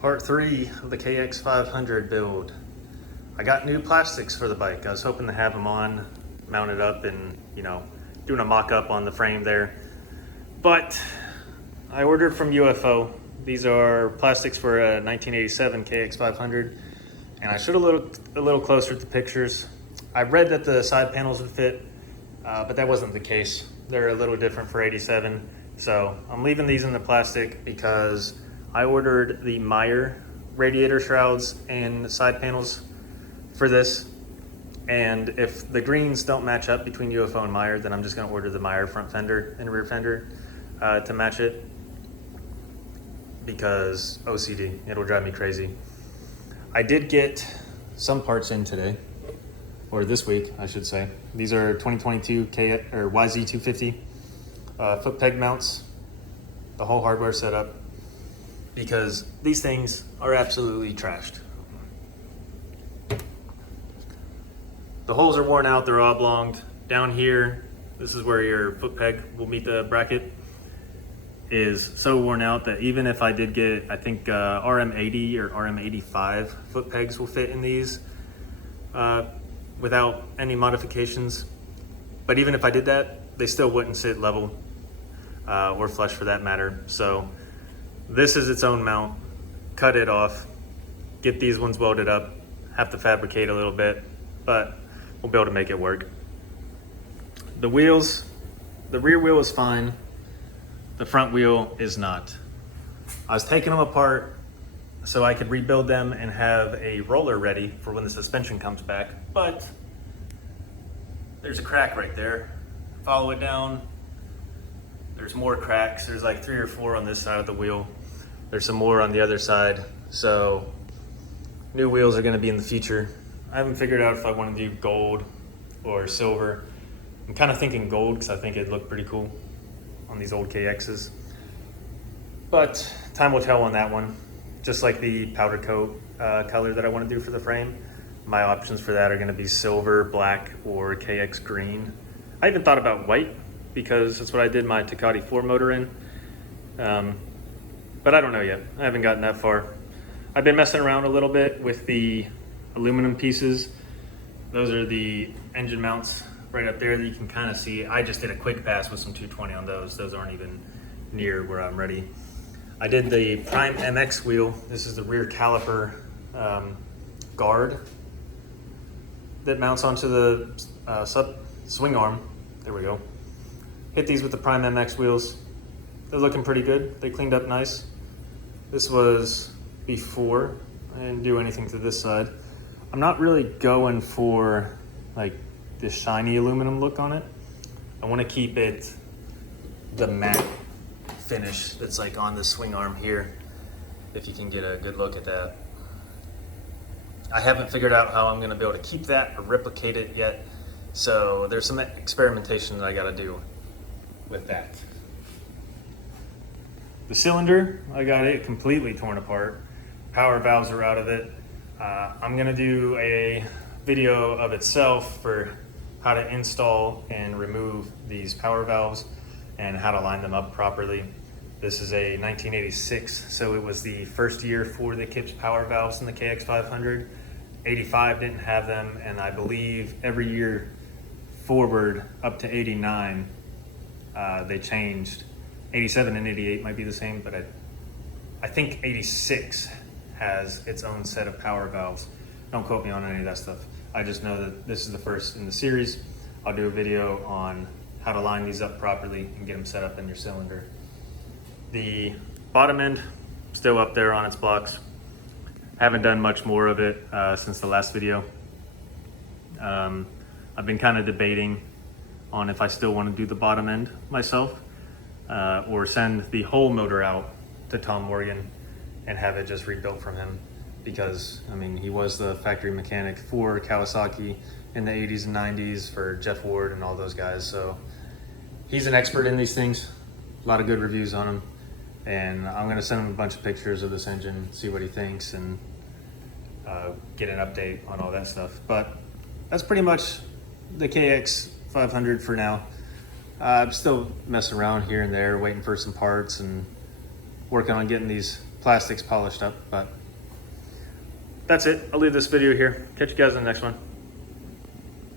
Part 3 of the KX500 build. I got new plastics for the bike. I was hoping to have them on, mounted up and, doing a mock-up on the frame there. But I ordered from UFO. These are plastics for a 1987 KX500. And I should have looked a little closer at the pictures. I read that the side panels would fit, but that wasn't the case. They're a little different for 87. So I'm leaving these in the plastic because I ordered the Meyer radiator shrouds and side panels for this. And if the greens don't match up between UFO and Meyer, then I'm just gonna order the Meyer front fender and rear fender to match it, because OCD, it'll drive me crazy. I did get some parts in today, or this week, I should say. These are 2022 YZ250 foot peg mounts, the whole hardware setup, because these things are absolutely trashed. The holes are worn out, they're oblonged. Down here, this is where your foot peg will meet the bracket, is so worn out that even if I did get, I think RM80 or RM85 foot pegs will fit in these without any modifications. But even if I did that, they still wouldn't sit level or flush for that matter. So this is its own mount. Cut it off, get these ones welded up, have to fabricate a little bit, but we'll be able to make it work. The wheels, the rear wheel is fine. The front wheel is not. I was taking them apart so I could rebuild them and have a roller ready for when the suspension comes back, but there's a crack right there. Follow it down, there's more cracks. There's like 3 or 4 on this side of the wheel. There's some more on the other side. So new wheels are gonna be in the future. I haven't figured out if I wanna do gold or silver. I'm kinda thinking gold because I think it'd look pretty cool on these old KXs. But time will tell on that one. Just like the powder coat color that I want to do for the frame, my options for that are going to be silver, black, or KX green. I even thought about white because that's what I did my Ducati 4 motor in. But I don't know yet. I haven't gotten that far. I've been messing around a little bit with the aluminum pieces. Those are the engine mounts right up there that you can kind of see. I just did a quick pass with some 220 on those. Those aren't even near where I'm ready. I did the Prime MX wheel. This is the rear caliper guard that mounts onto the swing arm. There we go. Hit these with the Prime MX wheels. They're looking pretty good. They cleaned up nice. This was before. I didn't do anything to this side. I'm not really going for like this shiny aluminum look on it. I want to keep it the matte finish that's like on the swing arm here, if you can get a good look at that. I haven't figured out how I'm going to be able to keep that or replicate it yet, so there's some experimentation that I got to do with that. The cylinder, I got it completely torn apart. Power valves are out of it. I'm going to do a video of itself for how to install and remove these power valves and how to line them up properly. This is a 1986, so it was the first year for the Kipps power valves in the KX500. 85 didn't have them, and I believe every year forward up to 89, they changed. 87 and 88 might be the same, but I think 86 has its own set of power valves. Don't quote me on any of that stuff. I just know that this is the first in the series. I'll do a video on how to line these up properly and get them set up in your cylinder. The bottom end, still up there on its blocks. Haven't done much more of it since the last video. I've been kind of debating on if I still want to do the bottom end myself or send the whole motor out to Tom Morgan and have it just rebuilt from him. Because, I mean, he was the factory mechanic for Kawasaki in the 80s and 90s for Jeff Ward and all those guys. So he's an expert in these things. A lot of good reviews on him. And I'm gonna send him a bunch of pictures of this engine, see what he thinks, and get an update on all that stuff. But that's pretty much the KX500 for now. I'm still messing around here and there, waiting for some parts and working on getting these plastic's polished up, but that's it. I'll leave this video here. Catch you guys in the next one.